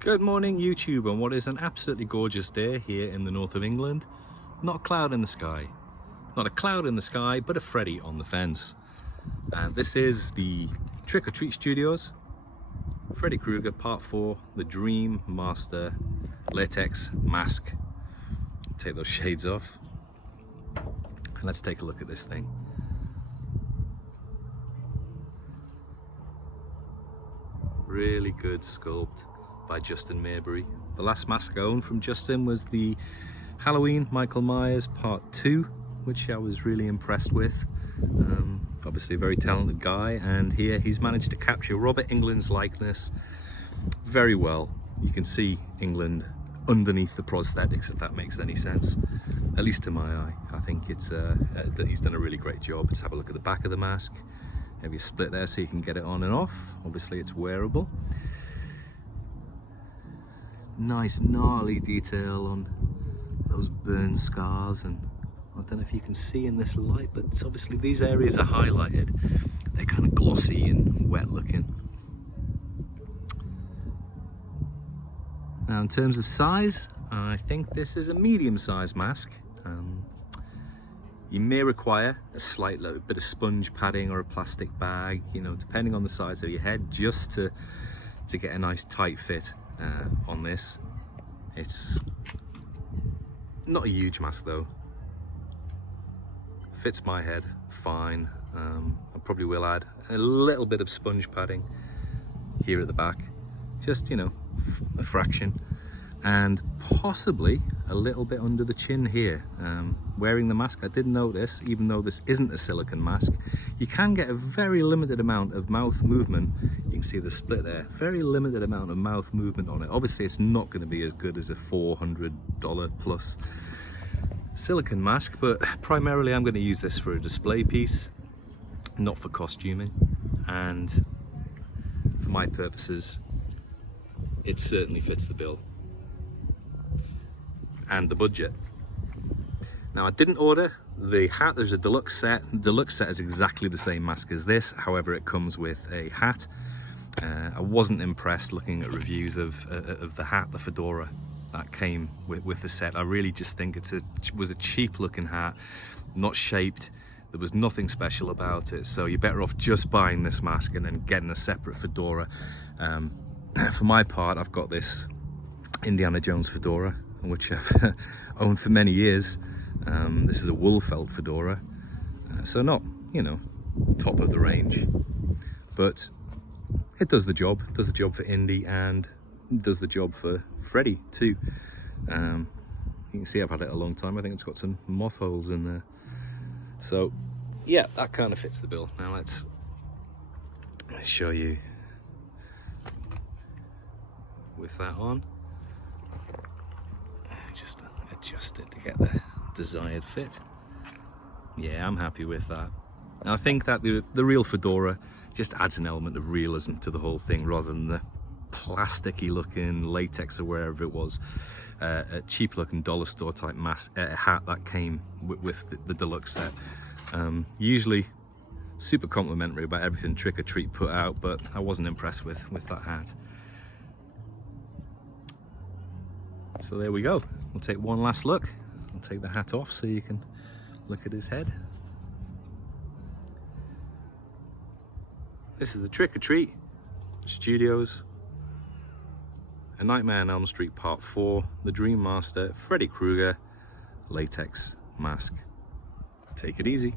Good morning YouTube on what is an absolutely gorgeous day here in the north of England. Not a cloud in the sky. Not a cloud in the sky, but a Freddy on the fence. And this is the Trick or Treat Studios Freddy Krueger Part 4, the Dream Master Latex Mask. Take those shades off and let's take a look at this thing. Really good sculpt by Justin Maybury. The last mask I owned from Justin was the Halloween Michael Myers Part 2, which I was really impressed with. Obviously a very talented guy, and here he's managed to capture Robert Englund's likeness very well. You can see Englund underneath the prosthetics, if that makes any sense, at least to my eye. I think it's that he's done a really great job. Let's have a look at the back of the mask. Maybe a split there so you can get it on and off. Obviously it's wearable. Nice gnarly detail on those burn scars, and I don't know if you can see in this light, but it's obviously these areas are highlighted. They're kind of glossy and wet looking. Now in terms of size, I think this is a medium-sized mask. You may require a slight little bit of sponge padding or a plastic bag, you know, depending on the size of your head, just to get a nice tight fit on this. It's not a huge mask though. Fits my head fine. I probably will add a little bit of sponge padding here at the back, just, you know, a fraction, and possibly a little bit under the chin here. Wearing the mask, I did notice, even though this isn't a silicone mask, you can get a very limited amount of mouth movement. You can see the split there, very limited amount of mouth movement on it. Obviously it's not going to be as good as a $400 plus silicone mask, but primarily I'm going to use this for a display piece, not for costuming, and for my purposes it certainly fits the bill and the budget. Now I didn't order the hat. There's a deluxe set. The deluxe set is exactly the same mask as this, however it comes with a hat. I wasn't impressed looking at reviews of the hat, the Fedora that came with the set. I really just think it was a cheap looking hat, not shaped. There was nothing special about it, so you're better off just buying this mask and then getting a separate Fedora. For my part, I've got this Indiana Jones Fedora, which I've owned for many years. This is a wool felt Fedora, so not, you know, top of the range, but it does the job. Does the job for Indy and does the job for Freddy too. You can see I've had it a long time. I think it's got some moth holes in there. So yeah, that kind of fits the bill. Now let's show you with that on. Just adjust it to get the desired fit. Yeah, I'm happy with that. And I think that the real Fedora just adds an element of realism to the whole thing, rather than the plasticky looking latex or wherever it was, a cheap looking dollar store type mask hat that came with the deluxe set. Usually super complimentary about everything Trick or Treat put out, but I wasn't impressed with that hat. So there we go. We'll take one last look. I'll take the hat off so you can look at his head. This is the Trick or Treat Studios, A Nightmare on Elm Street Part 4, the Dream Master Freddy Krueger Latex Mask. Take it easy.